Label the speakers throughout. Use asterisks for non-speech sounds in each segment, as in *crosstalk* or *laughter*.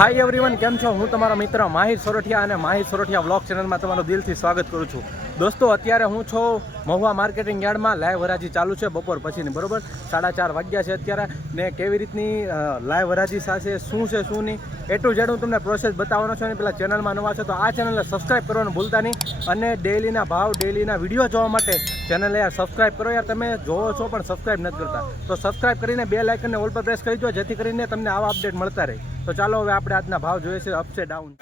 Speaker 1: Hi everyone કેમ છો? હું તમારો મિત્ર માહિર સોરઠિયા અને માહિર સોરઠિયા વ્લોગ ચેનલમાં તમારું દિલથી સ્વાગત કરું છું. દોસ્તો, અત્યારે હું છું મહુવા માર્કેટિંગ યાર્ડમાં, લાઈવ હરાજી ચાલુ છે બપોર પછીની, બરોબર? સાડા ચાર વાગ્યા છે અત્યારે. ને કેવી રીતની લાઈવ હરાજી સાથે શું છે, શું નહીં એટલું જેડ હું તમને પ્રોસેસ બતાવવાનો છું અને પેલા ચેનલમાં નવા છો તો આ ચેનલને સબસ્ક્રાઈબ કરવાનું ભૂલતા નહીં અને ડેલીના ભાવ ડેલીના વીડિયો જોવા માટે ચેનલને યાર સબસ્ક્રાઇબ કરો યાર. તમે જોવો છો પણ સબસ્ક્રાઇબ નથી કરતા. તો સબસ્ક્રાઇબ કરીને બે લાઇકનને ઓલ પર પ્રેસ કરી દો જેથી કરીને તમને આવા અપડેટ મળતા રહે. તો ચાલો હવે આપણે આજના ભાવ જોઈએ છે અપસે છે ડાઉન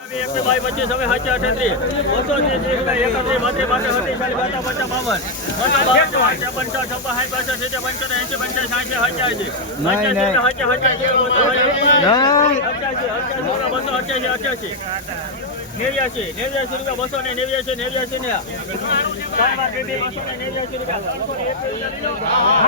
Speaker 2: નેવ્યાસી નેવ્યાસી રૂપિયા બસો ને નેવ્યાસી નેવ્યાસી ને ત્રણ વાર બે બે બસો ને નેવ્યાસી રૂપિયા.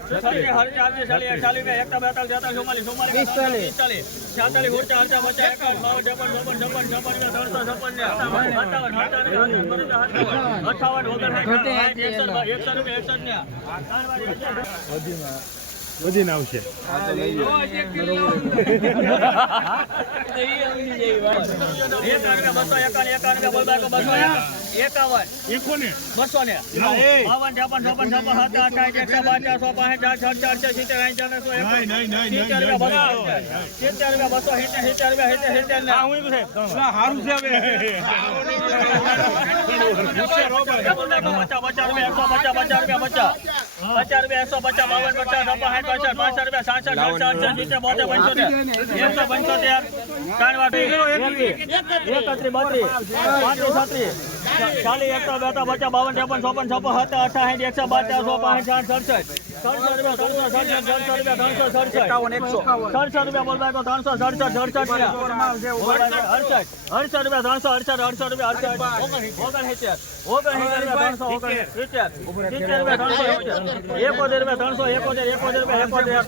Speaker 2: છપ્પન ને
Speaker 3: આવશે. *laughs*
Speaker 2: બસો એકાવન એકાવન બોલબાર બસો એકાવન
Speaker 3: એકોને
Speaker 2: બસો ને બાવન છપ્પન છપ્પન છપ્પન સાત અઠાવીસ એકસો પચાસ સો પાંચ ચાર છ ચાર છ સિત્તેર એંશી ને સો
Speaker 3: નહીં, નહીં, નહીં, નહીં,
Speaker 2: સિત્તેર રૂપિયા સિત્તેર રૂપિયા બસો સિત્તેર સિત્તેર રૂપિયા સિત્તેર સિત્તેર ને
Speaker 3: સારું છે હવે
Speaker 2: પચાસ પચાસ પચાસ પચાસ પચાસ પચાસ પચાસ પચાસ પાસઠ પાંસઠ એકસો પંચોતેર ત્રણ એકત્રીસ બત્રીસ પાંત્રીસ છત્રીસ ચાલીસ એકસો બેતા પચાસ બાવન છપ્પન છપ્પન છપ્પન સત્તર અઠાસી એકસો બાર સો પાંચ સાઠ સડસઠ. એકોતેર. રૂપિયા ત્રણસો એકોતેર એકોતેર રૂપિયા એકોતેર.